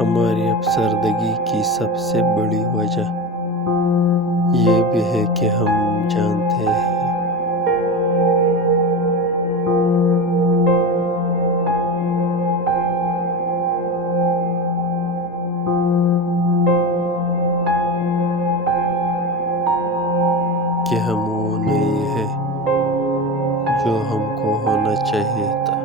हमारी अफसरदगी की सबसे बड़ी वजह ये भी है कि हम जानते हैं कि हम वो नहीं है जो हमको होना चाहिए था।